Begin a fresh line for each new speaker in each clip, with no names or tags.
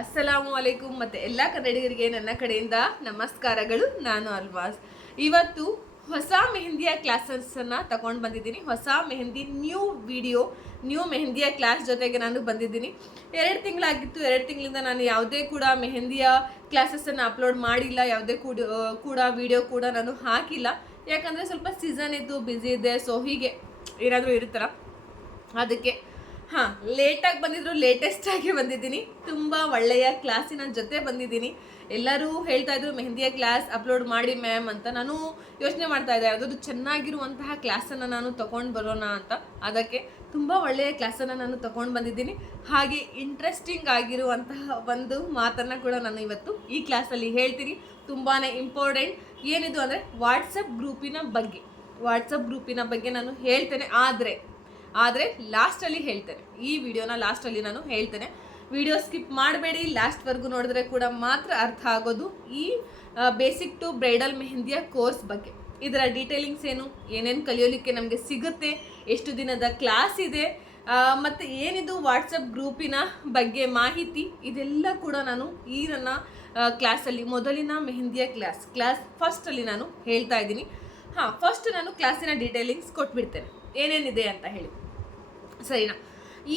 ಅಸ್ಸಲಾಮು ಅಲೈಕುಂ. ಮತ್ತು ಎಲ್ಲ ಕನ್ನಡಿಗರಿಗೆ ನನ್ನ ಕಡೆಯಿಂದ ನಮಸ್ಕಾರಗಳು. ನಾನು ಅಲ್ವಾಸ್ ಇವತ್ತು ಹೊಸ ಮೆಹಂದಿಯ ಕ್ಲಾಸಸ್ಸನ್ನು ತಗೊಂಡು ಬಂದಿದ್ದೀನಿ. ಹೊಸ ಮೆಹಂದಿ ನ್ಯೂ ವಿಡಿಯೋ ನ್ಯೂ ಮೆಹಂದಿಯ ಕ್ಲಾಸ್ ಜೊತೆಗೆ ನಾನು ಬಂದಿದ್ದೀನಿ. ಎರಡು ತಿಂಗಳಾಗಿತ್ತು. ಎರಡು ತಿಂಗಳಿಂದ ನಾನು ಯಾವುದೇ ಕೂಡ ಮೆಹಂದಿಯ ಕ್ಲಾಸಸ್ಸನ್ನು ಅಪ್ಲೋಡ್ ಮಾಡಿಲ್ಲ. ಯಾವುದೇ ಕೂಡ ಕೂಡ ವಿಡಿಯೋ ಕೂಡ ನಾನು ಹಾಕಿಲ್ಲ. ಯಾಕಂದರೆ ಸ್ವಲ್ಪ ಸೀಸನ್ ಇದ್ದು ಬ್ಯುಸಿ ಇದೆ. ಸೊ ಹೀಗೆ ಏನಾದರೂ ಇರುತ್ತಲ್ಲ, ಅದಕ್ಕೆ ಹಾಂ ಲೇಟಾಗಿ ಬಂದಿದ್ರು ಲೇಟೆಸ್ಟ್ ಆಗಿ ಬಂದಿದ್ದೀನಿ. ತುಂಬ ಒಳ್ಳೆಯ ಕ್ಲಾಸಿನ ಜೊತೆ ಬಂದಿದ್ದೀನಿ. ಎಲ್ಲರೂ ಹೇಳ್ತಾ ಇದ್ರು, ಮೆಹಂದಿಯ ಕ್ಲಾಸ್ ಅಪ್ಲೋಡ್ ಮಾಡಿ ಮ್ಯಾಮ್ ಅಂತ. ನಾನು ಯೋಚನೆ ಮಾಡ್ತಾ ಇದ್ದೆ ಯಾವುದಾದ್ರು ಚೆನ್ನಾಗಿರುವಂತಹ ಕ್ಲಾಸನ್ನು ನಾನು ತಗೊಂಡು ಬರೋಣ ಅಂತ. ಅದಕ್ಕೆ ತುಂಬ ಒಳ್ಳೆಯ ಕ್ಲಾಸನ್ನು ನಾನು ತಗೊಂಡು ಬಂದಿದ್ದೀನಿ. ಹಾಗೆ ಇಂಟ್ರೆಸ್ಟಿಂಗ್ ಆಗಿರುವಂತಹ ಒಂದು ಮಾತನ್ನು ಕೂಡ ನಾನು ಇವತ್ತು ಈ ಕ್ಲಾಸಲ್ಲಿ ಹೇಳ್ತೀನಿ. ತುಂಬಾ ಇಂಪಾರ್ಟೆಂಟ್ ಏನಿದು ಅಂದರೆ ವಾಟ್ಸಪ್ ಗ್ರೂಪಿನ ಬಗ್ಗೆ. ವಾಟ್ಸಪ್ ಗ್ರೂಪಿನ ಬಗ್ಗೆ ನಾನು ಹೇಳ್ತೇನೆ. ಆದರೆ ಆದರೆ ಲಾಸ್ಟಲ್ಲಿ ಹೇಳ್ತೇನೆ. ಈ ವಿಡಿಯೋನ ಲಾಸ್ಟಲ್ಲಿ ನಾನು ಹೇಳ್ತೇನೆ. ವಿಡಿಯೋ ಸ್ಕಿಪ್ ಮಾಡಬೇಡಿ. ಲಾಸ್ಟ್ವರೆಗೂ ನೋಡಿದ್ರೆ ಕೂಡ ಮಾತ್ರ ಅರ್ಥ ಆಗೋದು ಈ ಬೇಸಿಕ್ ಟು ಬ್ರೈಡಲ್ ಮೆಹಂದಿಯ ಕೋರ್ಸ್ ಬಗ್ಗೆ. ಇದರ ಡೀಟೇಲಿಂಗ್ಸ್ ಏನು, ಏನೇನು ಕಲಿಯೋಲಿಕ್ಕೆ ನಮಗೆ ಸಿಗುತ್ತೆ, ಎಷ್ಟು ದಿನದ ಕ್ಲಾಸ್ ಇದೆ ಮತ್ತು ಏನಿದು ವಾಟ್ಸಪ್ ಗ್ರೂಪಿನ ಬಗ್ಗೆ ಮಾಹಿತಿ, ಇದೆಲ್ಲ ಕೂಡ ನಾನು ಈ ನನ್ನ ಕ್ಲಾಸಲ್ಲಿ ಮೊದಲಿನ ಮೆಹಂದಿಯ ಕ್ಲಾಸ್ ಕ್ಲಾಸ್ ಫಸ್ಟಲ್ಲಿ ನಾನು ಹೇಳ್ತಾ ಇದ್ದೀನಿ. ಹಾಂ ಫಸ್ಟ್ ನಾನು ಕ್ಲಾಸಿನ ಡೀಟೇಲಿಂಗ್ಸ್ ಕೊಟ್ಬಿಡ್ತೇನೆ. ಏನೇನಿದೆ ಅಂತ ಹೇಳಿ. ಸರಿನಾ?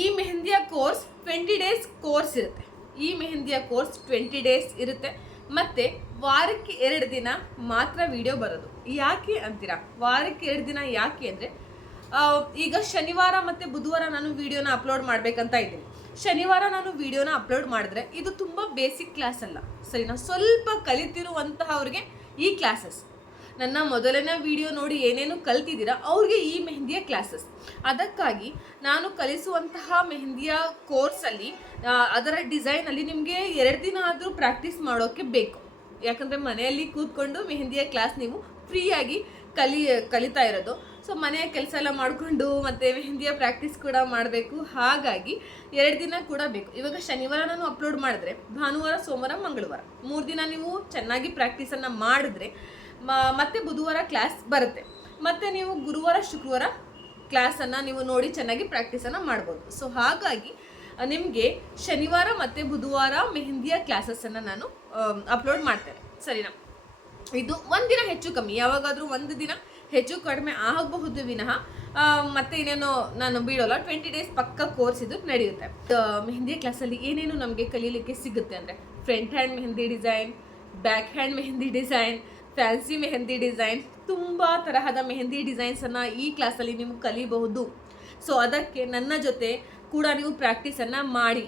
ಈ ಮೆಹಂದಿಯ ಕೋರ್ಸ್ ಟ್ವೆಂಟಿ ಡೇಸ್ ಕೋರ್ಸ್ ಇರುತ್ತೆ. ಈ ಮೆಹಂದಿಯ ಕೋರ್ಸ್ ಟ್ವೆಂಟಿ ಡೇಸ್ ಇರುತ್ತೆ. ಮತ್ತು ವಾರಕ್ಕೆ ಎರಡು ದಿನ ಮಾತ್ರ ವಿಡಿಯೋ ಬರೋದು. ಯಾಕೆ ಅಂತೀರಾ? ವಾರಕ್ಕೆ ಎರಡು ದಿನ ಯಾಕೆ ಅಂದರೆ ಈಗ ಶನಿವಾರ ಮತ್ತು ಬುಧವಾರ ನಾನು ವಿಡಿಯೋನ ಅಪ್ಲೋಡ್ ಮಾಡಬೇಕಂತ ಇದ್ದೀನಿ. ಶನಿವಾರ ನಾನು ವಿಡಿಯೋನ ಅಪ್ಲೋಡ್ ಮಾಡಿದ್ರೆ ಇದು ತುಂಬ ಬೇಸಿಕ್ ಕ್ಲಾಸ್ ಅಲ್ಲ. ಸರಿನಾ? ಸ್ವಲ್ಪ ಕಲಿತಿರುವಂತಹವ್ರಿಗೆ ಈ ಕ್ಲಾಸಸ್ ನನ್ನ ಮೊದಲನೇ ವಿಡಿಯೋ ನೋಡಿ ಏನೇನು ಕಲ್ತಿದ್ದೀರಾ, ಅವ್ರಿಗೆ ಈ ಮೆಹಂದಿಯ ಕ್ಲಾಸಸ್ ಅದಕ್ಕಾಗಿ ನಾನು ಕಲಿಸುವಂತಹ ಮೆಹಂದಿಯ ಕೋರ್ಸಲ್ಲಿ ಅದರ ಡಿಸೈನಲ್ಲಿ ನಿಮಗೆ ಎರಡು ದಿನ ಆದರೂ ಪ್ರಾಕ್ಟೀಸ್ ಮಾಡೋಕ್ಕೆ ಬೇಕು. ಯಾಕಂದರೆ ಮನೆಯಲ್ಲಿ ಕೂತ್ಕೊಂಡು ಮೆಹಂದಿಯ ಕ್ಲಾಸ್ ನೀವು ಫ್ರೀಯಾಗಿ ಕಲಿ, ಕಲಿತಾ ಇರೋದು. ಸೊ ಮನೆಯ ಕೆಲಸ ಎಲ್ಲ ಮಾಡಿಕೊಂಡು ಮತ್ತು ಮೆಹಂದಿಯ ಪ್ರಾಕ್ಟೀಸ್ ಕೂಡ ಮಾಡಬೇಕು. ಹಾಗಾಗಿ ಎರಡು ದಿನ ಕೂಡ ಬೇಕು. ಇವಾಗ ಶನಿವಾರ ನಾನು ಅಪ್ಲೋಡ್ ಮಾಡಿದ್ರೆ ಭಾನುವಾರ, ಸೋಮವಾರ, ಮಂಗಳವಾರ. ಮೂರು ದಿನ ನೀವು ಚೆನ್ನಾಗಿ ಪ್ರಾಕ್ಟೀಸನ್ನು ಮಾಡಿದ್ರೆ ಮತ್ತೆ ಬುಧವಾರ ಕ್ಲಾಸ್ ಬರುತ್ತೆ. ಮತ್ತೆ ನೀವು ಗುರುವಾರ, ಶುಕ್ರವಾರ ಕ್ಲಾಸನ್ನು ನೀವು ನೋಡಿ ಚೆನ್ನಾಗಿ ಪ್ರಾಕ್ಟೀಸನ್ನು ಮಾಡ್ಬೋದು. ಸೊ ಹಾಗಾಗಿ ನಿಮಗೆ ಶನಿವಾರ ಮತ್ತು ಬುಧವಾರ ಮೆಹಂದಿಯ ಕ್ಲಾಸಸ್ಸನ್ನು ನಾನು ಅಪ್ಲೋಡ್ ಮಾಡ್ತೇನೆ. ಸರಿನಾ? ಇದು ಒಂದಿನ ಹೆಚ್ಚು ಕಮ್ಮಿ. ಯಾವಾಗಾದರೂ ಒಂದು ದಿನ ಹೆಚ್ಚು ಕಡಿಮೆ ಆಗಬಹುದು ವಿನಃ ಮತ್ತೆ ಇನ್ನೇನು ನಾನು ಬೀಳೋಲ್ಲ. ಟ್ವೆಂಟಿ ಡೇಸ್ ಪಕ್ಕ ಕೋರ್ಸ್ ಇದು ನಡೆಯುತ್ತೆ. ಮೆಹಂದಿಯ ಕ್ಲಾಸಲ್ಲಿ ಏನೇನು ನಮಗೆ ಕಲೀಲಿಕ್ಕೆ ಸಿಗುತ್ತೆ ಅಂದರೆ front hand mehndi design back hand mehndi design fancy mehndi design ತುಂಬ ತರಹದ ಮೆಹಂದಿ ಡಿಸೈನ್ಸನ್ನು ಈ ಕ್ಲಾಸಲ್ಲಿ ನೀವು ಕಲಿಬಹುದು. ಸೊ ಅದಕ್ಕೆ ನನ್ನ ಜೊತೆ ಕೂಡ ನೀವು ಪ್ರಾಕ್ಟೀಸನ್ನು ಮಾಡಿ.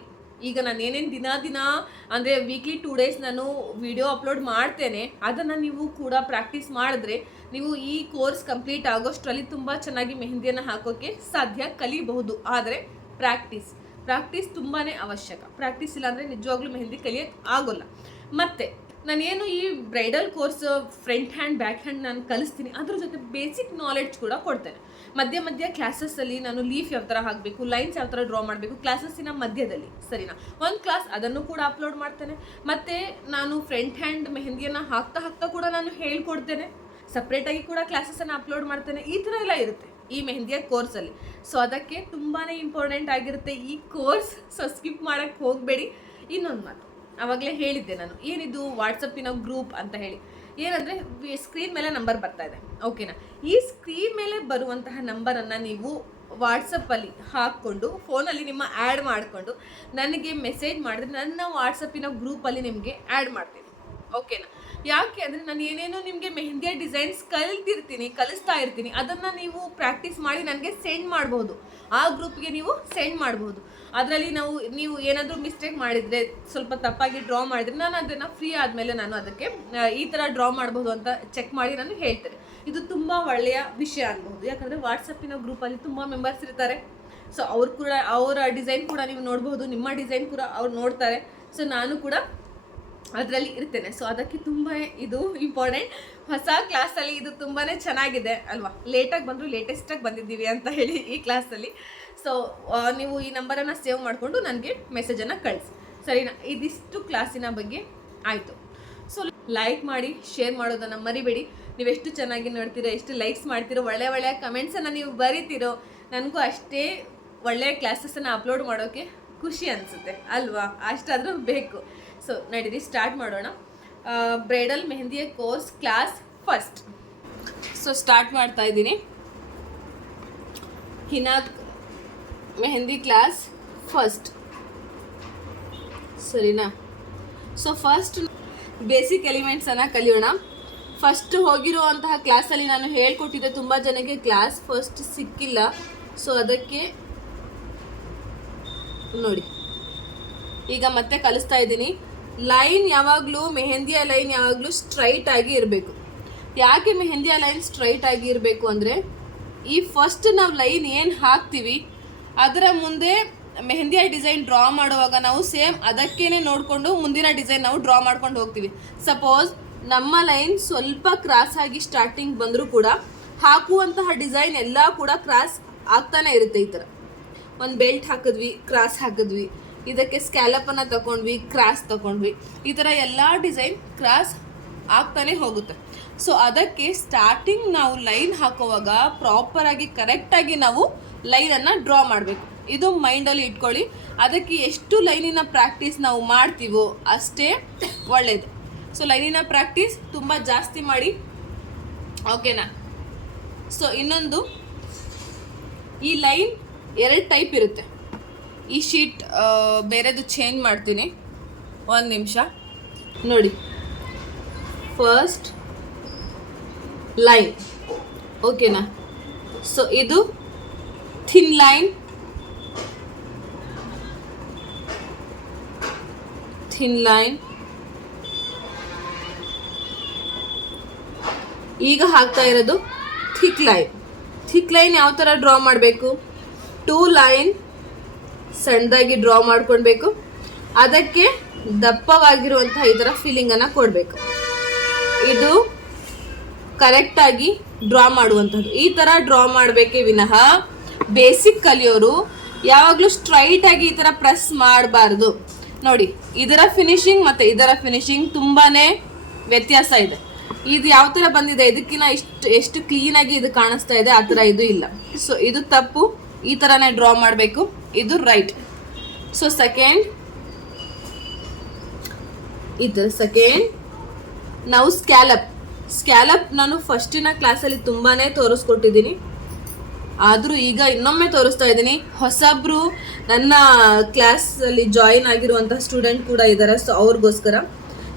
ಈಗ ನಾನು ಏನೇನು ದಿನ ದಿನ ಅಂದರೆ ವೀಕ್ಲಿ ಟೂ ಡೇಸ್ ನಾನು ವಿಡಿಯೋ ಅಪ್ಲೋಡ್ ಮಾಡ್ತೇನೆ, ಅದನ್ನು ನೀವು ಕೂಡ ಪ್ರಾಕ್ಟೀಸ್ ಮಾಡಿದ್ರೆ ನೀವು ಈ ಕೋರ್ಸ್ ಕಂಪ್ಲೀಟ್ ಆಗೋಷ್ಟರಲ್ಲಿ ತುಂಬ ಚೆನ್ನಾಗಿ ಮೆಹಂದಿಯನ್ನು ಹಾಕೋಕ್ಕೆ ಸಾಧ್ಯ ಕಲಿಬಹುದು. ಆದರೆ ಪ್ರಾಕ್ಟೀಸ್ ಪ್ರಾಕ್ಟೀಸ್ ತುಂಬಾ ಅವಶ್ಯಕ. ಪ್ರಾಕ್ಟೀಸ್ ಇಲ್ಲಾಂದರೆ ನಿಜವಾಗ್ಲೂ ಮೆಹಂದಿ ಕಲಿಯೋಕ್ಕೆ ಆಗೋಲ್ಲ. ಮತ್ತು ನಾನೇನು ಈ bridal course front hand, back hand ನಾನು ಕಲಿಸ್ತೀನಿ, ಅದ್ರ ಜೊತೆ ಬೇಸಿಕ್ ನಾಲೆಡ್ಜ್ ಕೂಡ ಕೊಡ್ತೇನೆ. ಮಧ್ಯ ಮಧ್ಯ ಕ್ಲಾಸಸ್ಸಲ್ಲಿ ನಾನು ಲೀಫ್ ಯಾವ ಥರ ಹಾಕಬೇಕು ಲೈನ್ಸ್ ಯಾವ ಥರ ಡ್ರಾ ಮಾಡಬೇಕು ಕ್ಲಾಸಸ್ಸಿನ ಮಧ್ಯದಲ್ಲಿ, ಸರಿನಾ? ಒಂದು ಕ್ಲಾಸ್ ಅದನ್ನು ಕೂಡ ಅಪ್ಲೋಡ್ ಮಾಡ್ತೇನೆ. ಮತ್ತು ನಾನು ಫ್ರಂಟ್ ಹ್ಯಾಂಡ್ ಮೆಹಂದಿಯನ್ನು ಹಾಕ್ತಾ ಹಾಕ್ತಾ ಕೂಡ ನಾನು ಹೇಳ್ಕೊಡ್ತೇನೆ. ಸಪ್ರೇಟಾಗಿ ಕೂಡ ಕ್ಲಾಸಸ್ಸನ್ನು ಅಪ್ಲೋಡ್ ಮಾಡ್ತೇನೆ. ಈ ಥರ ಎಲ್ಲ ಇರುತ್ತೆ ಈ ಮೆಹಂದಿಯ ಕೋರ್ಸಲ್ಲಿ ಸೊ ಅದಕ್ಕೆ ತುಂಬಾ ಇಂಪಾರ್ಟೆಂಟ್ ಆಗಿರುತ್ತೆ ಈ ಕೋರ್ಸ್ ಸೊ ಸ್ಕಿಪ್ ಮಾಡೋಕ್ಕೆ ಹೋಗಬೇಡಿ. ಇನ್ನೊಂದು ಮಾತು. ಆವಾಗಲೇ ಹೇಳಿದ್ದೆ ನಾನು, ಏನಿದು ವಾಟ್ಸಪ್ಪಿನ ಗ್ರೂಪ್ ಅಂತ ಹೇಳಿ. ಏನಂದರೆ ಸ್ಕ್ರೀನ್ ಮೇಲೆ ನಂಬರ್ ಬರ್ತಾ ಇದೆ ಓಕೆನಾ ಈ ಸ್ಕ್ರೀನ್ ಮೇಲೆ ಬರುವಂತಹ ನಂಬರನ್ನು ನೀವು ವಾಟ್ಸಪ್ಪಲ್ಲಿ ಹಾಕ್ಕೊಂಡು ಫೋನಲ್ಲಿ ನಿಮ್ಮ ಆ್ಯಡ್ ಮಾಡಿಕೊಂಡು, ನನಗೆ ಮೆಸೇಜ್ ಮಾಡಿದ್ರೆ ನನ್ನ ವಾಟ್ಸಪ್ಪಿನ ಗ್ರೂಪಲ್ಲಿ ನಿಮಗೆ ಆ್ಯಡ್ ಮಾಡ್ತೀನಿ. ಓಕೆನಾ? ಯಾಕೆ ಅಂದರೆ ನಾನು ಏನೇನೋ ನಿಮಗೆ ಮೆಹಂದಿಯ ಡಿಸೈನ್ಸ್ ಕಲ್ತಿರ್ತೀನಿ ಕಲಿಸ್ತಾ ಇರ್ತೀನಿ, ಅದನ್ನು ನೀವು ಪ್ರಾಕ್ಟೀಸ್ ಮಾಡಿ ನನಗೆ ಸೆಂಡ್ ಮಾಡ್ಬೋದು. ಆ ಗ್ರೂಪ್ಗೆ ನೀವು ಸೆಂಡ್ ಮಾಡ್ಬೋದು. ಅದರಲ್ಲಿ ನಾವು, ನೀವು ಏನಾದರೂ ಮಿಸ್ಟೇಕ್ ಮಾಡಿದರೆ, ಸ್ವಲ್ಪ ತಪ್ಪಾಗಿ ಡ್ರಾ ಮಾಡಿದರೆ ನಾನು ಅದನ್ನು ಫ್ರೀ ಆದಮೇಲೆ ನಾನು ಅದಕ್ಕೆ ಈ ಥರ ಡ್ರಾ ಮಾಡ್ಬೋದು ಅಂತ ಚೆಕ್ ಮಾಡಿ ನಾನು ಹೇಳ್ತೇನೆ. ಇದು ತುಂಬ ಒಳ್ಳೆಯ ವಿಷಯ ಅನ್ಬೋದು. ಯಾಕಂದರೆ ವಾಟ್ಸಪ್ಪಿನ ಗ್ರೂಪಲ್ಲಿ ತುಂಬ ಮೆಂಬರ್ಸ್ ಇರ್ತಾರೆ. ಸೊ ಅವ್ರು ಕೂಡ, ಅವರ ಡಿಸೈನ್ ಕೂಡ ನೀವು ನೋಡ್ಬೋದು, ನಿಮ್ಮ ಡಿಸೈನ್ ಕೂಡ ಅವ್ರು ನೋಡ್ತಾರೆ. ಸೊ ನಾನು ಕೂಡ ಅದರಲ್ಲಿ ಇರ್ತೇನೆ. ಸೊ ಅದಕ್ಕೆ ತುಂಬ ಇದು ಇಂಪಾರ್ಟೆಂಟ್ ಹೊಸ ಕ್ಲಾಸಲ್ಲಿ ಇದು ತುಂಬಾ ಚೆನ್ನಾಗಿದೆ ಅಲ್ವಾ? ಲೇಟಾಗಿ ಬಂದರೂ ಲೇಟೆಸ್ಟಾಗಿ ಬಂದಿದ್ದೀವಿ ಅಂತ ಹೇಳಿ ಈ ಕ್ಲಾಸಲ್ಲಿ ಸೊ ನೀವು ಈ ನಂಬರನ್ನು ಸೇವ್ ಮಾಡಿಕೊಂಡು ನನಗೆ ಮೆಸೇಜನ್ನು ಕಳಿಸಿ. ಸರಿನಾ? ಇದಿಷ್ಟು ಕ್ಲಾಸಿನ ಬಗ್ಗೆ ಆಯಿತು. ಸೊ ಲೈಕ್ ಮಾಡಿ ಶೇರ್ ಮಾಡೋದನ್ನು ಮರಿಬೇಡಿ. ನೀವು ಎಷ್ಟು ಚೆನ್ನಾಗಿ ನೋಡ್ತೀರೋ, ಎಷ್ಟು ಲೈಕ್ಸ್ ಮಾಡ್ತೀರೋ, ಒಳ್ಳೆ ಒಳ್ಳೆಯ ಕಮೆಂಟ್ಸನ್ನು ನೀವು ಬರೀತೀರೋ, ನನಗೂ ಅಷ್ಟೇ ಒಳ್ಳೆಯ ಕ್ಲಾಸಸ್ಸನ್ನು ಅಪ್ಲೋಡ್ ಮಾಡೋಕ್ಕೆ ಖುಷಿ ಅನಿಸುತ್ತೆ ಅಲ್ವಾ? ಅಷ್ಟಾದರೂ ಬೇಕು. ಸೊ ನಡೀರಿ ಸ್ಟಾರ್ಟ್ ಮಾಡೋಣ. Bridal ಮೆಹಂದಿಯ course class first so start ಮಾಡ್ತಾ ಇದ್ದೀನಿ. ಹಿನಾಕ್ ಮೆಹಂದಿ ಕ್ಲಾಸ್ ಫಸ್ಟ್ ಸರಿನಾ? ಸೊ ಫಸ್ಟ್ ಬೇಸಿಕ್ ಎಲಿಮೆಂಟ್ಸನ್ನು ಕಲಿಯೋಣ. ಫಸ್ಟ್ ಹೋಗಿರುವಂತಹ ಕ್ಲಾಸಲ್ಲಿ ನಾನು ಹೇಳ್ಕೊಟ್ಟಿದ್ದೆ, ತುಂಬ ಜನಕ್ಕೆ ಕ್ಲಾಸ್ ಫಸ್ಟ್ ಸಿಕ್ಕಿಲ್ಲ. ಸೊ ಅದಕ್ಕೆ ನೋಡಿ. ಈಗ ಮತ್ತೆ ಕಲಿಸ್ತಾ ಇದ್ದೀನಿ. ಲೈನ್ ಯಾವಾಗಲೂ ಮೆಹಂದಿಯ ಲೈನ್ ಯಾವಾಗಲೂ ಸ್ಟ್ರೈಟ್ ಆಗಿ ಇರಬೇಕು. ಯಾಕೆ ಮೆಹಂದಿಯ ಲೈನ್ ಸ್ಟ್ರೈಟ್ ಆಗಿ ಇರಬೇಕು ಅಂದರೆ, ಈ ಫಸ್ಟ್ ನಾವು ಲೈನ್ ಏನು ಹಾಕ್ತೀವಿ, ಅದರ ಮುಂದೆ ಮೆಹಂದಿಯ ಡಿಸೈನ್ ಡ್ರಾ ಮಾಡುವಾಗ ನಾವು ಸೇಮ್ ಅದಕ್ಕೇನೆ ನೋಡಿಕೊಂಡು ಮುಂದಿನ ಡಿಸೈನ್ ನಾವು ಡ್ರಾ ಮಾಡ್ಕೊಂಡು ಹೋಗ್ತೀವಿ. ಸಪೋಸ್ ನಮ್ಮ ಲೈನ್ ಸ್ವಲ್ಪ ಕ್ರಾಸ್ ಆಗಿ ಸ್ಟಾರ್ಟಿಂಗ್ ಬಂದರೂ ಕೂಡ ಹಾಕುವಂತಹ ಡಿಸೈನ್ ಎಲ್ಲ ಕೂಡ ಕ್ರಾಸ್ ಆಗ್ತಾನೆ ಇರುತ್ತೆ ಈ ಥರ ಒಂದು ಬೆಲ್ಟ್ ಹಾಕಿದ್ವಿ, ಕ್ರಾಸ್ ಹಾಕಿದ್ವಿ ಇದಕ್ಕೆ ಸ್ಕ್ಯಾಲಪನ್ನು ತಗೊಂಡ್ವಿ ಕ್ರಾಸ್ ತಗೊಂಡ್ವಿ. ಈ ಥರ ಎಲ್ಲ ಡಿಸೈನ್ ಕ್ರಾಸ್ ಆಗ್ತಾನೆ ಹೋಗುತ್ತೆ. ಸೊ ಅದಕ್ಕೆ ಸ್ಟಾರ್ಟಿಂಗ್ ನಾವು ಲೈನ್ ಹಾಕುವಾಗ ಪ್ರಾಪರಾಗಿ ಕರೆಕ್ಟಾಗಿ ನಾವು ಲೈನನ್ನು ಡ್ರಾ ಮಾಡಬೇಕು. ಇದು ಮೈಂಡಲ್ಲಿ ಇಟ್ಕೊಳ್ಳಿ. ಅದಕ್ಕೆ ಎಷ್ಟು ಲೈನಿನ ಪ್ರಾಕ್ಟೀಸ್ ನಾವು ಮಾಡ್ತೀವೋ ಅಷ್ಟೇ ಒಳ್ಳೆಯದು ಸೊ ಲೈನಿನ ಪ್ರಾಕ್ಟೀಸ್ ತುಂಬ ಜಾಸ್ತಿ ಮಾಡಿ. ಓಕೆನಾ ಸೊ ಇನ್ನೊಂದು, ಈ ಲೈನ್ ಎರಡು ಟೈಪ್ ಇರುತ್ತೆ. ಈ ಶೀಟ್ ಬೇರೆದು ಚೇಂಜ್ ಮಾಡ್ತೀನಿ. ಒಂದು ನಿಮಿಷ. ನೋಡಿ. ಫಸ್ಟ್ ಲೈನ್ ಓಕೆನಾ ಸೊ ಇದು ಥಿನ್ ಲೈನ್ ಥಿನ್ ಲೈನ್ ಈಗ ಹಾಕ್ತಾ ಇರೋದು ಥಿಕ್ ಲೈನ್ ಥಿಕ್ ಲೈನ್ ಯಾವ ಥರ ಡ್ರಾ ಮಾಡಬೇಕು? ಟೂ ಲೈನ್ ಸಣ್ಣದಾಗಿ ಡ್ರಾ ಮಾಡ್ಕೊಳ್ಬೇಕು. ಅದಕ್ಕೆ ದಪ್ಪವಾಗಿರುವಂತಹ ಈ ಥರ ಫೀಲಿಂಗನ್ನು ಕೊಡಬೇಕು. ಇದು ಕರೆಕ್ಟಾಗಿ ಡ್ರಾ ಮಾಡುವಂಥದ್ದು ಈ ಥರ ಡ್ರಾ ಮಾಡಬೇಕೇ ವಿನಃ ಬೇಸಿಕ್ ಕಲಿಯೋರು ಯಾವಾಗಲೂ ಸ್ಟ್ರೈಟ್ ಆಗಿ ಈ ಥರ ಪ್ರೆಸ್ ಮಾಡಬಾರ್ದು. ನೋಡಿ, ಇದರ ಫಿನಿಶಿಂಗ್ ಮತ್ತು ಇದರ ಫಿನಿಶಿಂಗ್ ತುಂಬಾ ವ್ಯತ್ಯಾಸ ಇದೆ. ಇದು ಯಾವ ಥರ ಬಂದಿದೆ? ಇದಕ್ಕಿಂತ ಇಷ್ಟು, ಎಷ್ಟು ಕ್ಲೀನಾಗಿ ಇದು ಕಾಣಿಸ್ತಾ ಇದೆ, ಆ ಥರ ಇದು ಇಲ್ಲ. ಸೊ ಇದು ತಪ್ಪು. ಈ ಥರನೇ ಡ್ರಾ ಮಾಡಬೇಕು. ಇದು ರೈಟ್ ಸೊ ಸೆಕೆಂಡ್ ಇದು ಸೆಕೆಂಡ್ ನಾವು ಸ್ಕ್ಯಾಲಪ್ ಸ್ಕ್ಯಾಲಪ್ ನಾನು ಫಸ್ಟಿನ ಕ್ಲಾಸಲ್ಲಿ ತುಂಬಾ ತೋರಿಸ್ಕೊಟ್ಟಿದ್ದೀನಿ. ಆದರೂ ಈಗ ಇನ್ನೊಮ್ಮೆ ತೋರಿಸ್ತಾ ಇದ್ದೀನಿ. ಹೊಸಬ್ರು ನನ್ನ ಕ್ಲಾಸಲ್ಲಿ ಜಾಯಿನ್ ಆಗಿರುವಂಥ ಸ್ಟೂಡೆಂಟ್ ಕೂಡ ಇದ್ದಾರೆ ಸೊ ಅವ್ರಿಗೋಸ್ಕರ.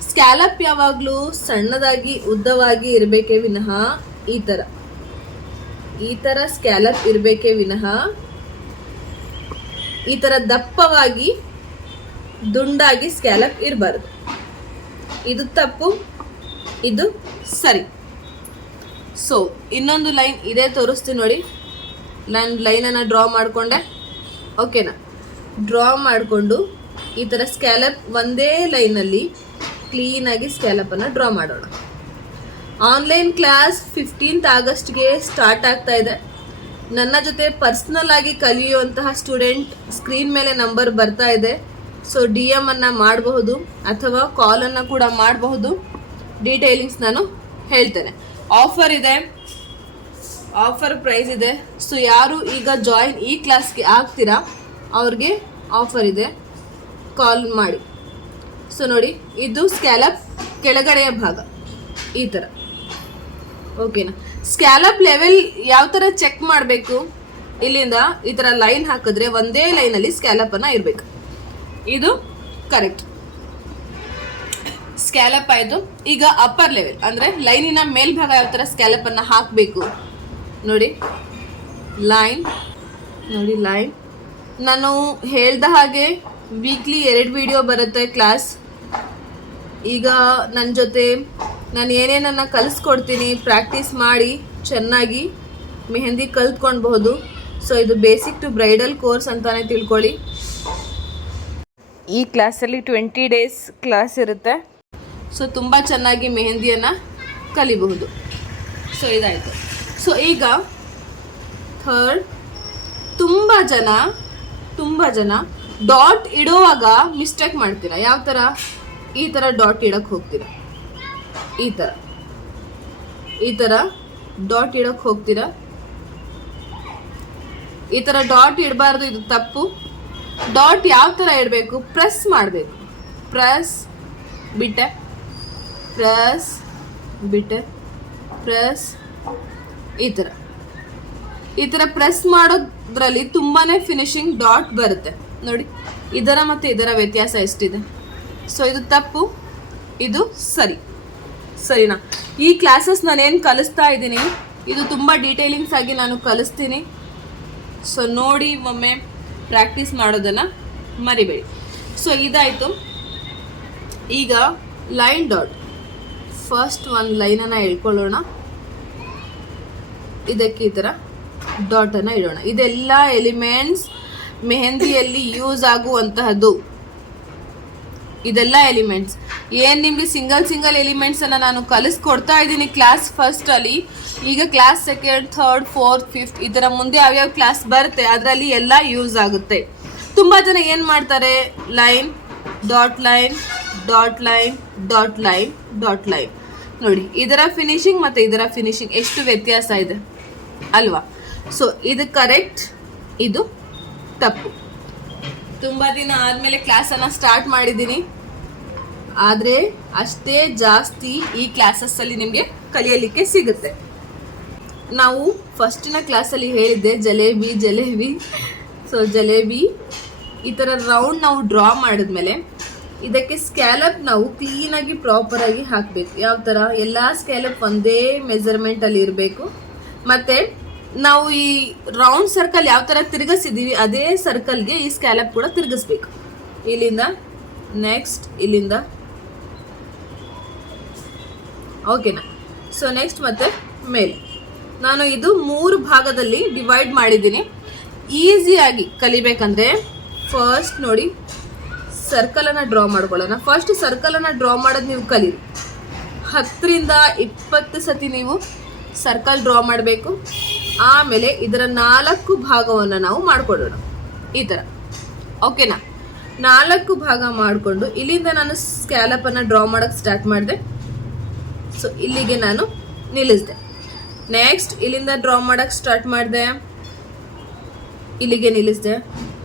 ಸ್ಕ್ಯಾಲಪ್ ಯಾವಾಗಲೂ ಸಣ್ಣದಾಗಿ, ಉದ್ದವಾಗಿ ಇರಬೇಕೇ ವಿನಃ ಈ ಥರ ಈ ಥರ ಸ್ಕ್ಯಾಲಪ್ ಇರಬೇಕೇ ವಿನಃ ಈ ಥರ ದಪ್ಪವಾಗಿ, ದುಂಡಾಗಿ ಸ್ಕ್ಯಾಲಪ್ ಇರಬಾರ್ದು. ಇದು ತಪ್ಪು, ಇದು ಸರಿ. ಸೊ ಇನ್ನೊಂದು ಲೈನ್ ಇದೇ ತೋರಿಸ್ತೀನಿ ನೋಡಿ. ನಾನು ಲೈನನ್ನು ಡ್ರಾ ಮಾಡಿಕೊಂಡೆ. ಓಕೆನಾ ಡ್ರಾ ಮಾಡಿಕೊಂಡು ಈ ಥರ ಸ್ಕ್ಯಾಲಪ್ ಒಂದೇ ಲೈನಲ್ಲಿ ಕ್ಲೀನಾಗಿ ಸ್ಕ್ಯಾಲಪನ್ನು ಡ್ರಾ ಮಾಡೋಣ. ಆನ್ಲೈನ್ ಕ್ಲಾಸ್ ಫಿಫ್ಟೀನ್ತ್ ಆಗಸ್ಟ್ಗೆ ಸ್ಟಾರ್ಟ್ ಆಗ್ತಾ ಇದೆ. ನನ್ನ ಜೊತೆ ಪರ್ಸ್ನಲ್ ಆಗಿ ಕಲಿಯುವಂತಹ ಸ್ಟೂಡೆಂಟ್ ಸ್ಕ್ರೀನ್ ಮೇಲೆ ನಂಬರ್ ಬರ್ತಾ ಇದೆ. ಸೊ ಡಿ ಎಂ ಅನ್ನು ಮಾಡಬಹುದು ಅಥವಾ ಕಾಲ್ ಕಾಲನ್ನು ಕೂಡ ಮಾಡಬಹುದು. ಡೀಟೇಲಿಂಗ್ಸ್ ನಾನು ಹೇಳ್ತೇನೆ. ಆಫರ್ ಇದೆ. ಆಫರ್ ಪ್ರೈಸ್ ಇದೆ. ಸೊ ಯಾರು ಈಗ ಜಾಯಿನ್ ಈ ಕ್ಲಾಸ್ಗೆ ಆಗ್ತೀರಾ, ಅವ್ರಿಗೆ ಆಫರ್ ಇದೆ. ಕಾಲ್ ಮಾಡಿ. ಸೊ ನೋಡಿ, ಇದು ಸ್ಕ್ಯಾಲಪ್ ಕೆಳಗಡೆಯ ಭಾಗ. ಈ ಥರ ಓಕೆನಾ ಸ್ಕ್ಯಾಲಪ್ ಲೆವೆಲ್ ಯಾವ ಥರ ಚೆಕ್ ಮಾಡಬೇಕು? ಇಲ್ಲಿಂದ ಈ ಥರ ಲೈನ್ ಹಾಕಿದ್ರೆ ಒಂದೇ ಲೈನಲ್ಲಿ ಅನ್ನ ಇರಬೇಕು. ಇದು ಕರೆಕ್ಟ್ ಸ್ಕ್ಯಾಲಪ್ ಆಯಿತು ಈಗ ಅಪ್ಪರ್ ಲೆವೆಲ್ ಅಂದರೆ ಲೈನಿನ ಮೇಲ್ಭಾಗ ಯಾವ ಥರ ಸ್ಕ್ಯಾಲಪನ್ನು ಹಾಕಬೇಕು? ನೋಡಿ ಲೈನ್ ನೋಡಿ ಲೈನ್ ನಾನು ಹೇಳ್ದ ಹಾಗೆ ವೀಕ್ಲಿ ಎರಡು ವಿಡಿಯೋ ಬರುತ್ತೆ ಕ್ಲಾಸ್ ಈಗ ನನ್ನ ಜೊತೆ ನಾನು ಏನೇನನ್ನು ಕಲಿಸ್ಕೊಡ್ತೀನಿ ಪ್ರಾಕ್ಟೀಸ್ ಮಾಡಿ ಚೆನ್ನಾಗಿ ಮೆಹಂದಿ ಕಲ್ತ್ಕೊಳ್ಬಹುದು. ಸೊ ಇದು ಬೇಸಿಕ್ ಟು ಬ್ರೈಡಲ್ ಕೋರ್ಸ್ ಅಂತಾನೆ ತಿಳ್ಕೊಳ್ಳಿ. ಈ ಕ್ಲಾಸಲ್ಲಿ ಟ್ವೆಂಟಿ ಡೇಸ್ ಕ್ಲಾಸ್ ಇರುತ್ತೆ. ಸೊ ತುಂಬ ಚೆನ್ನಾಗಿ ಮೆಹಂದಿಯನ್ನು ಕಲಿಬಹುದು. ಸೊ ಇದಾಯಿತು. ಸೊ ಈಗ ಥರ್ಡ್ ತುಂಬ ಜನ ತುಂಬ ಜನ ಡಾಟ್ ಇಡುವಾಗ ಮಿಸ್ಟೇಕ್ ಮಾಡ್ತೀರಾ? ಯಾವ ಥರ ಈ ಥರ ಡಾಟ್ ಇಡೋಕ್ಕೆ ಹೋಗ್ತೀರಾ? ಈ ಥರ ಈ ಥರ ಡಾಟ್ ಇಡೋಕ್ಕೆ ಹೋಗ್ತೀರಾ? ಈ ಥರ ಡಾಟ್ ಇಡಬಾರ್ದು, ಇದು ತಪ್ಪು. ಡಾಟ್ ಯಾವ ಥರ ಇಡಬೇಕು? ಪ್ರೆಸ್ ಮಾಡಬೇಕು. ಪ್ರೆಸ್ ಬಿಟ್ಟೆ. ಪ್ರೆಸ್ ಬಿಟ್ಟೆ. ಪ್ರೆಸ್ ಈ ಥರ ಈ ಥರ ಪ್ರೆಸ್ ಮಾಡೋದ್ರಲ್ಲಿ ತುಂಬಾ ಫಿನಿಶಿಂಗ್ ಡಾಟ್ ಬರುತ್ತೆ. ನೋಡಿ, ಇದರ ಮತ್ತು ಇದರ ವ್ಯತ್ಯಾಸ ಎಷ್ಟಿದೆ? ಸೊ ಇದು ತಪ್ಪು, ಇದು ಸರಿ. ಸರಿನಾ? ಈ ಕ್ಲಾಸಸ್ ನಾನೇನು ಕಲಿಸ್ತಾ ಇದ್ದೀನಿ, ಇದು ತುಂಬ ಡೀಟೇಲಿಂಗ್ಸ್ ಆಗಿ ನಾನು ಕಲಿಸ್ತೀನಿ. ಸೊ ನೋಡಿ ಒಮ್ಮೆ ಪ್ರಾಕ್ಟೀಸ್ ಮಾಡೋದನ್ನು ಮರಿಬೇಡಿ. ಸೊ ಇದಾಯಿತು. ಈಗ ಲೈನ್ ಡಾಟ್ ಫಸ್ಟ್ ಒಂದು ಲೈನನ್ನು ಹೇಳ್ಕೊಳ್ಳೋಣ. ಇದಕ್ಕೆ ಈ ಥರ ಡಾಟನ್ನು ಇಡೋಣ. ಇದೆಲ್ಲ ಎಲಿಮೆಂಟ್ಸ್ ಮೆಹಂದಿಯಲ್ಲಿ ಯೂಸ್ ಆಗುವಂತಹದ್ದು. ಇದೆಲ್ಲ ಎಲಿಮೆಂಟ್ಸ್ ಏನು ನಿಮಗೆ ಸಿಂಗಲ್ ಸಿಂಗಲ್ ಎಲಿಮೆಂಟ್ಸನ್ನು ನಾನು ಕಲಿಸ್ಕೊಡ್ತಾ ಇದ್ದೀನಿ ಕ್ಲಾಸ್ ಫಸ್ಟಲ್ಲಿ ಈಗ class second third fourth fifth ಇದರ ಮುಂದೆ ಯಾವ್ಯಾವ ಕ್ಲಾಸ್ ಬರುತ್ತೆ, ಅದರಲ್ಲಿ ಎಲ್ಲ ಯೂಸ್ ಆಗುತ್ತೆ. ತುಂಬ ಜನ ಏನು ಮಾಡ್ತಾರೆ? Line dot line dot line dot line dot line ನೋಡಿ, ಇದರ ಫಿನಿಶಿಂಗ್ ಮತ್ತು ಇದರ ಫಿನಿಶಿಂಗ್ ಎಷ್ಟು ವ್ಯತ್ಯಾಸ ಇದೆ? ಅಲ್ವಾ? ಸೊ ಇದು ಕರೆಕ್ಟ್ ಇದು ತಪ್ಪು. ತುಂಬ ದಿನ ಆದಮೇಲೆ ಕ್ಲಾಸನ್ನು ಸ್ಟಾರ್ಟ್ ಮಾಡಿದ್ದೀನಿ. ಆದರೆ ಅಷ್ಟೇ ಜಾಸ್ತಿ ಈ ಕ್ಲಾಸಸ್ಸಲ್ಲಿ ನಿಮಗೆ ಕಲಿಯಲಿಕ್ಕೆ ಸಿಗುತ್ತೆ. ನಾವು ಫಸ್ಟಿನ ಕ್ಲಾಸಲ್ಲಿ ಹೇಳಿದ್ದೆ, ಜಲೇಬಿ ಜಲೇಬಿ. ಸೊ ಜಲೇಬಿ, ಈ ಥರ ರೌಂಡ್ ನಾವು ಡ್ರಾ ಮಾಡಿದ್ಮೇಲೆ ಇದಕ್ಕೆ ಸ್ಕ್ಯಾಲಪ್ ನಾವು ಕ್ಲೀನಾಗಿ ಪ್ರಾಪರಾಗಿ ಹಾಕಬೇಕು. ಯಾವ ಥರ ಎಲ್ಲ ಸ್ಕ್ಯಾಲಪ್ ಒಂದೇ ಮೆಜರ್ಮೆಂಟಲ್ಲಿ ಇರಬೇಕು. ಮತ್ತು ನಾವು ಈ ರೌಂಡ್ ಸರ್ಕಲ್ ಯಾವ ಥರ ತಿರುಗಿಸಿದ್ದೀವಿ ಅದೇ ಸರ್ಕಲ್ಗೆ ಈ ಸ್ಕ್ಯಾಲಪ್ ಕೂಡ ತಿರುಗಿಸ್ಬೇಕು. ಇಲ್ಲಿಂದ ನೆಕ್ಸ್ಟ್ ಇಲ್ಲಿಂದ. ಓಕೆನಾ ಸೊ ನೆಕ್ಸ್ಟ್ ಮತ್ತೆ ಮೇಲೆ. ನಾನು ಇದು ಮೂರು ಭಾಗದಲ್ಲಿ ಡಿವೈಡ್ ಮಾಡಿದ್ದೀನಿ. ಈಸಿಯಾಗಿ ಕಲಿಬೇಕಂದ್ರೆ ಫಸ್ಟ್ ನೋಡಿ ಸರ್ಕಲನ್ನು ಡ್ರಾ ಮಾಡ್ಕೊಳ್ಳೋಣ. ಫಸ್ಟ್ ಸರ್ಕಲನ್ನು ಡ್ರಾ ಮಾಡೋದು ನೀವು ಕಲೀರಿ ಹತ್ತರಿಂದ ಇಪ್ಪತ್ತು ಸತಿ ನೀವು ಸರ್ಕಲ್ ಡ್ರಾ ಮಾಡಬೇಕು. ಆಮೇಲೆ ಇದರ ನಾಲ್ಕು ಭಾಗವನ್ನು ನಾವು ಮಾಡಿಕೊಡೋಣ. ಈ ಥರ ಓಕೆನಾ ನಾಲ್ಕು ಭಾಗ ಮಾಡಿಕೊಂಡು ಇಲ್ಲಿಂದ ನಾನು ಸ್ಕ್ಯಾಲಪನ್ನು ಡ್ರಾ ಮಾಡೋಕ್ಕೆ ಸ್ಟಾರ್ಟ್ ಮಾಡಿದೆ. ಸೊ ಇಲ್ಲಿಗೆ ನಾನು ನಿಲ್ಲಿಸಿದೆ. ನೆಕ್ಸ್ಟ್ ಇಲ್ಲಿಂದ ಡ್ರಾ ಮಾಡೋಕ್ಕೆ ಸ್ಟಾರ್ಟ್ ಮಾಡಿದೆ. ಇಲ್ಲಿಗೆ ನಿಲ್ಲಿಸಿದೆ.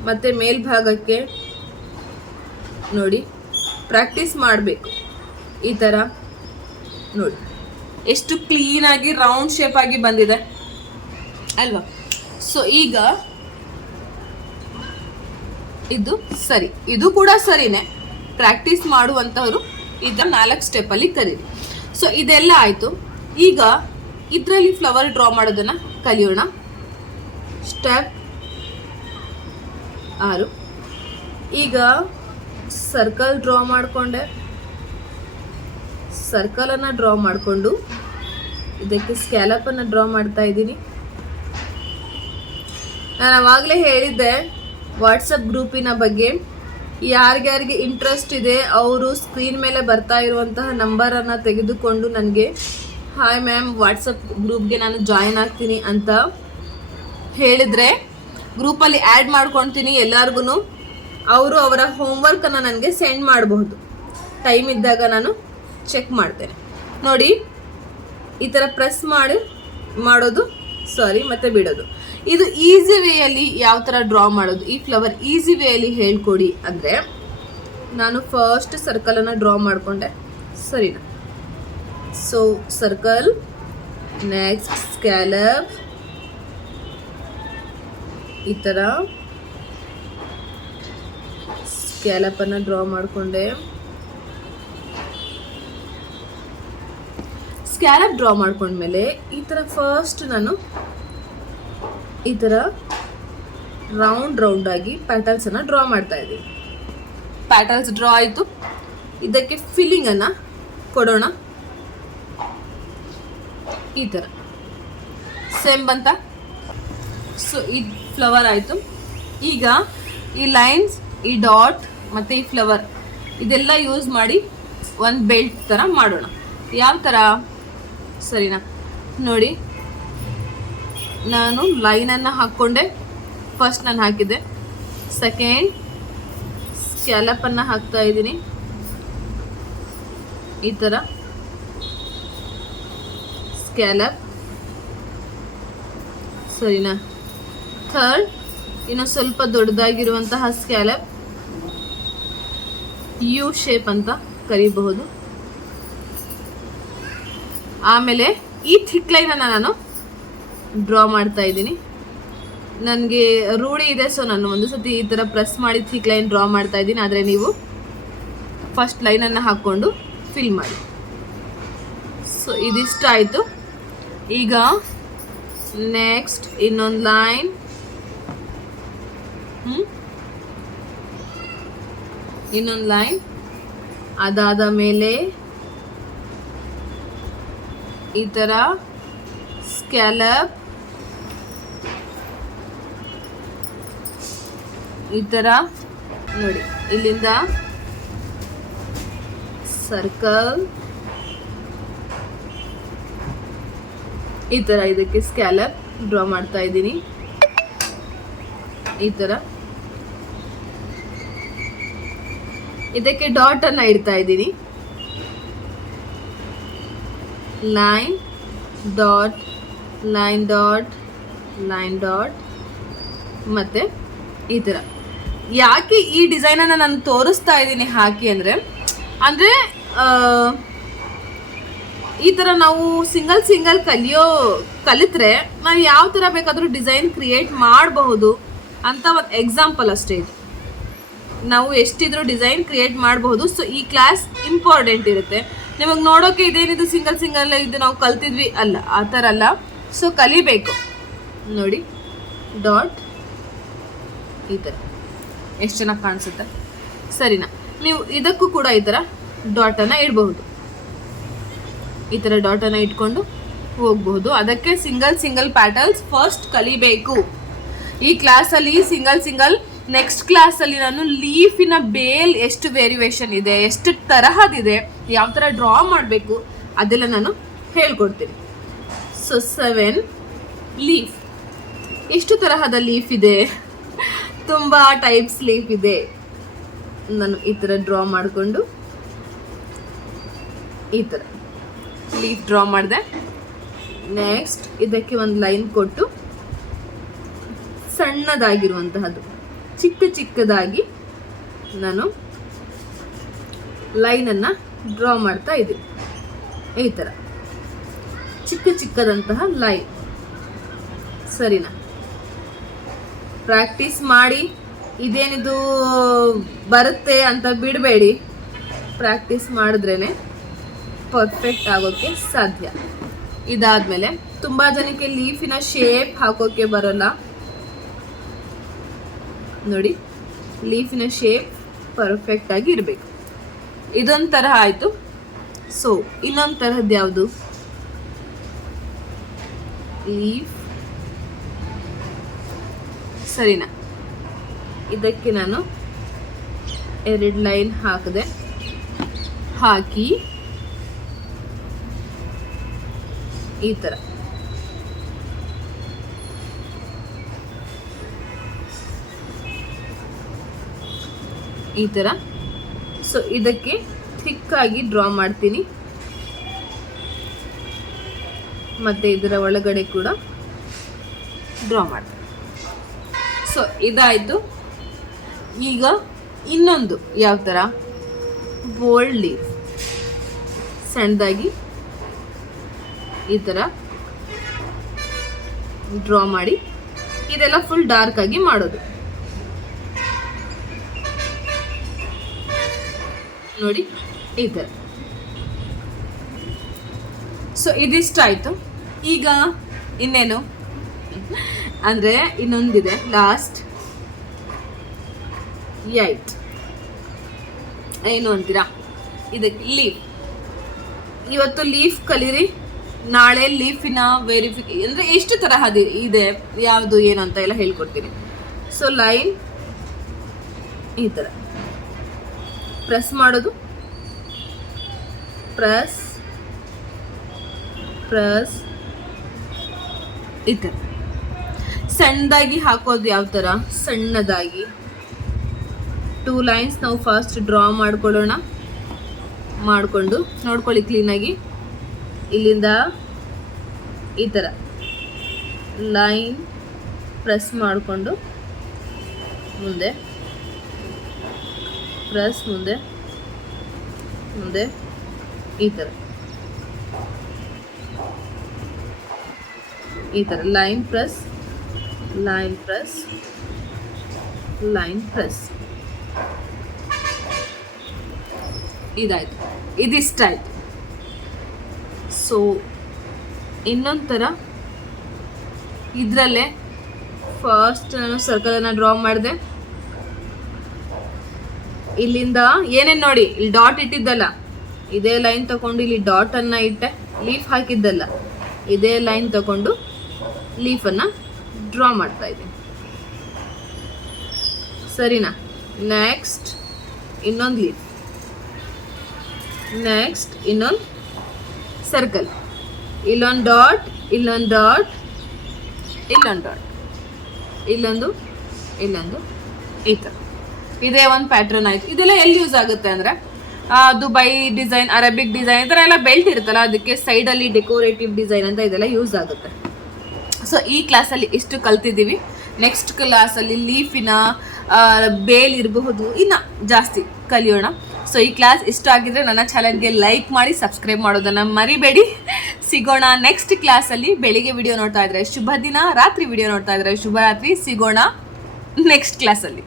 ಮತ್ತು ಮೇಲ್ಭಾಗಕ್ಕೆ ನೋಡಿ ಪ್ರಾಕ್ಟೀಸ್ ಮಾಡಬೇಕು. ಈ ಥರ ನೋಡಿ. ಎಷ್ಟು ಕ್ಲೀನಾಗಿ ರೌಂಡ್ ಶೇಪ್ ಆಗಿ ಬಂದಿದೆ. ಅಲ್ವಾ? ಸೊ ಈಗ ಇದು ಸರಿ. ಇದು ಕೂಡ ಸರಿನೇ. ಪ್ರಾಕ್ಟೀಸ್ ಮಾಡುವಂಥವ್ರು ಇದರ ನಾಲ್ಕು ಸ್ಟೆಪ್ಪಲ್ಲಿ ಕರೀರಿ. ಸೊ ಇದೆಲ್ಲ ಆಯಿತು. ಈಗ ಇದರಲ್ಲಿ ಫ್ಲವರ್ ಡ್ರಾ ಮಾಡೋದನ್ನು ಕಲಿಯೋಣ. ಸ್ಟೆಪ್ ಆರು. ಈಗ ಸರ್ಕಲ್ ಡ್ರಾ ಮಾಡಿಕೊಂಡೆ. ಸರ್ಕಲನ್ನು ಡ್ರಾ ಮಾಡಿಕೊಂಡು ಇದಕ್ಕೆ ಸ್ಕ್ಯಾಲಪನ್ನು ಡ್ರಾ ಮಾಡ್ತಾ ಇದ್ದೀನಿ. ನಾನು ಅವಾಗಲೇ ಹೇಳಿದ್ದೆ ವಾಟ್ಸಪ್ ಗ್ರೂಪಿನ ಬಗ್ಗೆ. ಯಾರಿಗ್ಯಾರಿಗೆ ಇಂಟ್ರೆಸ್ಟ್ ಇದೆ, ಅವರು ಸ್ಕ್ರೀನ್ ಮೇಲೆ ಬರ್ತಾ ಇರುವಂತಹ ನಂಬರನ್ನು ತೆಗೆದುಕೊಂಡು ನನಗೆ ಹಾಯ್ ಮ್ಯಾಮ್ ವಾಟ್ಸಪ್ ಗ್ರೂಪ್ಗೆ ನಾನು ಜಾಯಿನ್ ಆಗ್ತೀನಿ ಅಂತ ಹೇಳಿದರೆ, ಗ್ರೂಪಲ್ಲಿ ಆ್ಯಡ್ ಮಾಡ್ಕೊತೀನಿ ಎಲ್ಲರಿಗೂ ಅವರು ಅವರ ಹೋಮ್ವರ್ಕನ್ನು ನನಗೆ ಸೆಂಡ್ ಮಾಡಬಹುದು. ಟೈಮ್ ಇದ್ದಾಗ ನಾನು ಚೆಕ್ ಮಾಡ್ತೇನೆ. ನೋಡಿ, ಈ ಥರ ಪ್ರೆಸ್ ಮಾಡಿ, ಮಾಡೋದು ಸಾರಿ ಮತ್ತೆ ಬಿಡೋದು. ಇದು ಈಸಿ ವೇಯಲ್ಲಿ ಯಾವ ಥರ ಡ್ರಾ ಮಾಡೋದು? ಈ ಫ್ಲವರ್ ಈಸಿ ವೇಯಲ್ಲಿ ಹೇಳ್ಕೊಡಿ ಅಂದರೆ ನಾನು ಫಸ್ಟ್ ಸರ್ಕಲನ್ನು ಡ್ರಾ ಮಾಡಿಕೊಂಡೆ. ಸರಿನಾ? ಸೊ ಸರ್ಕಲ್ ನೆಕ್ಸ್ಟ್ ಸ್ಕ್ಯಾಲಪ್ ಈ ಥರ ಸ್ಕ್ಯಾಲಪನ್ನು ಡ್ರಾ ಮಾಡಿಕೊಂಡೆ. ಸ್ಕ್ಯಾಲಪ್ ಡ್ರಾ ಮಾಡ್ಕೊಂಡ್ಮೇಲೆ ಈ ಥರ ಫಸ್ಟ್ ನಾನು ಈ ಥರ ರೌಂಡ್ ರೌಂಡಾಗಿ ಪ್ಯಾಟಲ್ಸನ್ನು ಡ್ರಾ ಮಾಡ್ತಾ ಇದ್ದೀವಿ. ಪ್ಯಾಟಲ್ಸ್ ಡ್ರಾ ಆಯಿತು. ಇದಕ್ಕೆ ಫಿಲ್ಲಿಂಗನ್ನು ಕೊಡೋಣ. ಈ ಥರ ಸೇಮ್ ಬಂತ? ಸೊ ಈ ಫ್ಲವರ್ ಆಯಿತು. ಈಗ ಈ ಲೈನ್ಸ್ ಈ ಡಾಟ್ ಮತ್ತು ಈ ಫ್ಲವರ್ ಇದೆಲ್ಲ ಯೂಸ್ ಮಾಡಿ ಒಂದು ಬೆಲ್ಟ್ ಥರ ಮಾಡೋಣ. ಯಾವ ಥರ ಸರಿನಾ? ನೋಡಿ. ನಾನು ಲೈನನ್ನು ಹಾಕ್ಕೊಂಡೆ. ಫಸ್ಟ್ ನಾನು ಹಾಕಿದ್ದೆ. ಸೆಕೆಂಡ್ ಸ್ಕ್ಯಾಲಪನ್ನು ಹಾಕ್ತಾ ಇದ್ದೀನಿ. ಈ ಥರ ಸ್ಕ್ಯಾಲಪ್ ಸರಿನಾ? ಥರ್ಡ್ ಇನ್ನು ಸ್ವಲ್ಪ ದೊಡ್ಡದಾಗಿರುವಂತಹ ಸ್ಕ್ಯಾಲಪ್ ಯು ಶೇಪ್ ಅಂತ ಕರಿಬಹುದು. ಆಮೇಲೆ ಈ ಥಿಕ್ ಲೈನನ್ನು ನಾನು ಡ್ರಾ ಮಾಡ್ತಾ ಇದ್ದೀನಿ. ನನಗೆ ರೂಢಿ ಇದೆ ಸೊ ನಾನು ಒಂದು ಸತಿ ಈ ಥರ ಪ್ರೆಸ್ ಮಾಡಿ ಥಿಕ್ ಲೈನ್ ಡ್ರಾ ಮಾಡ್ತಾ ಇದ್ದೀನಿ. ಆದರೆ ನೀವು ಫಸ್ಟ್ ಲೈನನ್ನು ಹಾಕ್ಕೊಂಡು ಫಿಲ್ ಮಾಡಿ. ಸೊ ಇದಿಷ್ಟ ಆಯಿತು. ಈಗ ನೆಕ್ಸ್ಟ್ ಇನ್ನೊಂದು ಲೈನ್ ಇನ್ನೊಂದು ಲೈನ್ ಅದಾದ ಮೇಲೆ ಈ ಥರ ಸ್ಕ್ಯಾಲಪ್ ಈ ಥರ ನೋಡಿ, ಇಲ್ಲಿಂದ ಸರ್ಕಲ್ ಈ ಥರ ಇದಕ್ಕೆ ಸ್ಕ್ಯಾಲಪ್ ಡ್ರಾ ಮಾಡ್ತಾ ಇದ್ದೀನಿ. ಈ ಥರ ಇದಕ್ಕೆ ಡಾಟ್ ಅನ್ನ ಇಡ್ತಾ ಇದ್ದೀನಿ. Line dot line dot line dot ಮತ್ತೆ ಈ ಥರ ಯಾಕೆ ಈ ಡಿಸೈನನ್ನು ನಾನು ತೋರಿಸ್ತಾ ಇದ್ದೀನಿ ಹಾಕಿ ಅಂದರೆ ಅಂದರೆ ಈ ಥರ ನಾವು ಸಿಂಗಲ್ ಸಿಂಗಲ್ ಕಲಿಯೋ, ಕಲಿತ್ರೆ ನಾವು ಯಾವ ಥರ ಬೇಕಾದರೂ ಡಿಸೈನ್ ಕ್ರಿಯೇಟ್ ಮಾಡಬಹುದು ಅಂತ ಒಂದು ಎಕ್ಸಾಂಪಲ್ ಅಷ್ಟೇ ಇದು. ನಾವು ಎಷ್ಟಿದ್ರು ಡಿಸೈನ್ ಕ್ರಿಯೇಟ್ ಮಾಡಬಹುದು ಸೊ ಈ ಕ್ಲಾಸ್ ಇಂಪಾರ್ಟೆಂಟ್ ಇರುತ್ತೆ. ನಿಮಗೆ ನೋಡೋಕೆ ಇದೇನಿದು ಸಿಂಗಲ್ ಸಿಂಗಲ್ ಇದು ನಾವು ಕಲ್ತಿದ್ವಿ ಅಲ್ಲ, ಆ ಥರ ಅಲ್ಲ. ಸೊ ಕಲಿಬೇಕು. ನೋಡಿ ಡಾಟ್ ಈ ಥರ ಎಷ್ಟು ಚೆನ್ನಾಗಿ ಕಾಣಿಸುತ್ತೆ? ಸರಿನಾ. ನೀವು ಇದಕ್ಕೂ ಕೂಡ ಈ ಥರ ಡಾಟನ್ನು ಇಡಬಹುದು. ಈ ಥರ ಡಾಟನ್ನು ಇಟ್ಕೊಂಡು ಹೋಗಬಹುದು. ಅದಕ್ಕೆ ಸಿಂಗಲ್ ಸಿಂಗಲ್ ಪ್ಯಾಟರ್ನ್ಸ್ ಫಸ್ಟ್ ಕಲಿಬೇಕು. ಈ ಕ್ಲಾಸಲ್ಲಿ ಸಿಂಗಲ್ ಸಿಂಗಲ್ ನೆಕ್ಸ್ಟ್ ಕ್ಲಾಸಲ್ಲಿ ನಾನು ಲೀಫಿನ ಬೇಲ್ ಎಷ್ಟು ವೇರಿಯೇಷನ್ ಇದೆ, ಎಷ್ಟು ತರಹದಿದೆ, ಯಾವ ಥರ ಡ್ರಾ ಮಾಡಬೇಕು, ಅದೆಲ್ಲ ನಾನು ಹೇಳ್ಕೊಡ್ತೀನಿ. ಸೊ ಸೆವೆನ್ ಲೀಫ್ ಎಷ್ಟು ತರಹದ ಲೀಫ್ ಇದೆ? ತುಂಬ ಟೈಪ್ ಸ್ಲೀಪ್ ಇದೆ. ನಾನು ಈ ಥರ ಡ್ರಾ ಮಾಡಿಕೊಂಡು ಈ ಥರ ಸ್ಲೀಪ್ ಡ್ರಾ ಮಾಡಿದೆ. ನೆಕ್ಸ್ಟ್ ಇದಕ್ಕೆ ಒಂದು ಲೈನ್ ಕೊಟ್ಟು ಸಣ್ಣದಾಗಿರುವಂತಹದ್ದು, ಚಿಕ್ಕ ಚಿಕ್ಕದಾಗಿ ನಾನು ಲೈನನ್ನು ಡ್ರಾ ಮಾಡ್ತಾ ಇದ್ದೀನಿ. ಈ ಥರ ಚಿಕ್ಕ ಚಿಕ್ಕದಂತಹ ಲೈನ್ ಸರಿನಾ? ಪ್ರಾಕ್ಟೀಸ್ ಮಾಡಿ ಇದೇನಿದು ಬರುತ್ತೆ ಅಂತ ಬಿಡಬೇಡಿ. ಪ್ರಾಕ್ಟೀಸ್ ಮಾಡಿದ್ರೇ ಪರ್ಫೆಕ್ಟ್ ಆಗೋಕ್ಕೆ ಸಾಧ್ಯ. ಇದಾದಮೇಲೆ ತುಂಬ ಜನಕ್ಕೆ ಲೀಫಿನ ಶೇಪ್ ಹಾಕೋಕ್ಕೆ ಬರೋಲ್ಲ. ನೋಡಿ ಲೀಫಿನ ಶೇಪ್ ಪರ್ಫೆಕ್ಟ್ ಆಗಿ ಇರಬೇಕು. ಇದೊಂದು ತರಹ ಆಯಿತು. ಸೊ ಇನ್ನೊಂದು ತರಹದ್ದು ಯಾವುದು ಲೀಫ್ ಸರಿನಾ? ಇದಕ್ಕೆ ನಾನು ಎರಡು ಲೈನ್ ಹಾಕಿದೆ ಹಾಕಿ ಈ ಥರ. ಈ ಥರ. ಸೊ ಇದಕ್ಕೆ ಥಿಕ್ಕಾಗಿ ಡ್ರಾ ಮಾಡ್ತೀನಿ. ಮತ್ತು ಇದರ ಒಳಗಡೆ ಕೂಡ ಡ್ರಾ ಮಾಡ್ತೀನಿ. ಸೊ, ಇದಾಯಿತು. ಈಗ ಇನ್ನೊಂದು, ಯಾವ ಥರ ಬೋಲ್ಡ್ ಲೀಫ್ ಸಣ್ಣದಾಗಿ ಈ ಥರ ಡ್ರಾ ಮಾಡಿ, ಇದೆಲ್ಲ ಫುಲ್ ಡಾರ್ಕ್ ಆಗಿ ಮಾಡೋದು. ನೋಡಿ, ಈ ಥರ ಸೊ ಇದಿಷ್ಟ ಆಯಿತು ಈಗ ಇನ್ನೇನು? ಅಂದರೆ ಇನ್ನೊಂದಿದೆ ಲಾಸ್ಟ್ ಯೈಟ್ ಏನು ಅಂತೀರಾ? ಇದಕ್ಕೆ ಲೀಫ್ ಇವತ್ತು ಲೀಫ್ ಕಲೀರಿ, ನಾಳೆ ಲೀಫಿನ ವೆರಿಫಿಕ್ ಅಂದರೆ ಎಷ್ಟು ತರಹದ ಇದೆ, ಯಾವುದು ಏನು ಅಂತ ಎಲ್ಲ ಹೇಳ್ಕೊಡ್ತೀನಿ. ಸೊ ಲೈನ್ ಈ ಥರ ಪ್ರೆಸ್ ಮಾಡೋದು. ಪ್ರೆಸ್ ಪ್ರೆಸ್ ಈ ಥರ ಸಣ್ಣದಾಗಿ ಹಾಕೋದು ಯಾವ ಥರ ಸಣ್ಣದಾಗಿ. ಟೂ ಲೈನ್ಸ್ ನಾವು ಫಸ್ಟ್ ಡ್ರಾ ಮಾಡ್ಕೊಳ್ಳೋಣ. ಮಾಡಿಕೊಂಡು ನೋಡ್ಕೊಳ್ಳಿ ಕ್ಲೀನಾಗಿ ಇಲ್ಲಿಂದ ಈ ಥರ ಲೈನ್ ಪ್ರೆಸ್ ಮಾಡಿಕೊಂಡು ಮುಂದೆ. ಪ್ರೆಸ್ ಮುಂದೆ. ಮುಂದೆ. ಈ ಥರ ಈ ಥರ line press line press line press ಇದಾಯ್ತು. ಇದಿಷ್ಟಾಯ್ತು ಸೊ ಇನ್ನೊಂದು ಥರ ಇದರಲ್ಲೇ ಫಸ್ಟ್ ನಾನು ಸರ್ಕಲನ್ನು ಡ್ರಾ ಮಾಡಿದೆ. ಇಲ್ಲಿಂದ ಏನೇನು ನೋಡಿ? ಇಲ್ಲಿ ಡಾಟ್ ಇಟ್ಟಿದ್ದಲ್ಲ. ಇದೇ ಲೈನ್ ತಗೊಂಡು ಇಲ್ಲಿ ಡಾಟನ್ನು ಇಟ್ಟೆ. ಲೀಫ್ ಹಾಕಿದ್ದಲ್ಲ. ಇದೇ ಲೈನ್ ತಗೊಂಡು ಲೀಫನ್ನು ಡ್ರಾ ಮಾಡ್ತಾ ಇದ್ದೀನಿ. ಸರಿನಾ? ನೆಕ್ಸ್ಟ್ ಇನ್ನೊಂದು ಲೀಫ್ ನೆಕ್ಸ್ಟ್ ಇನ್ನೊಂದು ಸರ್ಕಲ್ ಇಲ್ಲೊಂದು ಡಾಟ್ ಇಲ್ಲೊಂದು ಡಾಟ್ ಇಲ್ಲೊಂದು ಡಾಟ್ ಇಲ್ಲೊಂದು ಇಲ್ಲೊಂದು, ಈ ಥರ ಇದೇ ಒಂದು ಪ್ಯಾಟ್ರನ್ ಆಯಿತು. ಇದೆಲ್ಲ ಎಲ್ಲಿ ಯೂಸ್ ಆಗುತ್ತೆ ಅಂದರೆ ದುಬೈ ಡಿಸೈನ್ ಅರೇಬಿಕ್ ಡಿಸೈನ್ ಈ ಥರ ಎಲ್ಲ ಬೆಲ್ಟ್ ಇರುತ್ತಲ್ಲ, ಅದಕ್ಕೆ ಸೈಡಲ್ಲಿ ಡೆಕೋರೇಟಿವ್ ಡಿಸೈನ್ ಅಂತ ಇದೆಲ್ಲ ಯೂಸ್ ಆಗುತ್ತೆ. ಸೊ ಈ ಕ್ಲಾಸಲ್ಲಿ ಇಷ್ಟು ಕಲ್ತಿದ್ದೀವಿ. ನೆಕ್ಸ್ಟ್ ಕ್ಲಾಸಲ್ಲಿ ಲೀಫಿನ ಬೇಲ್ ಇರಬಹುದು. ಇನ್ನು ಜಾಸ್ತಿ ಕಲಿಯೋಣ. ಸೊ ಈ ಕ್ಲಾಸ್ ಇಷ್ಟ ಆಗಿದ್ರೆ ನನ್ನ ಚಾನಲ್ಗೆ ಲೈಕ್ ಮಾಡಿ ಸಬ್ಸ್ಕ್ರೈಬ್ ಮಾಡೋದನ್ನು ಮರಿಬೇಡಿ. ಸಿಗೋಣ ನೆಕ್ಸ್ಟ್ ಕ್ಲಾಸಲ್ಲಿ ಬೆಳಿಗ್ಗೆ ವಿಡಿಯೋ ನೋಡ್ತಾ ಇದ್ರೆ ಶುಭ ದಿನ ರಾತ್ರಿ ವಿಡಿಯೋ ನೋಡ್ತಾ ಇದ್ರೆ ಶುಭರಾತ್ರಿ. ಸಿಗೋಣ ನೆಕ್ಸ್ಟ್ ಕ್ಲಾಸಲ್ಲಿ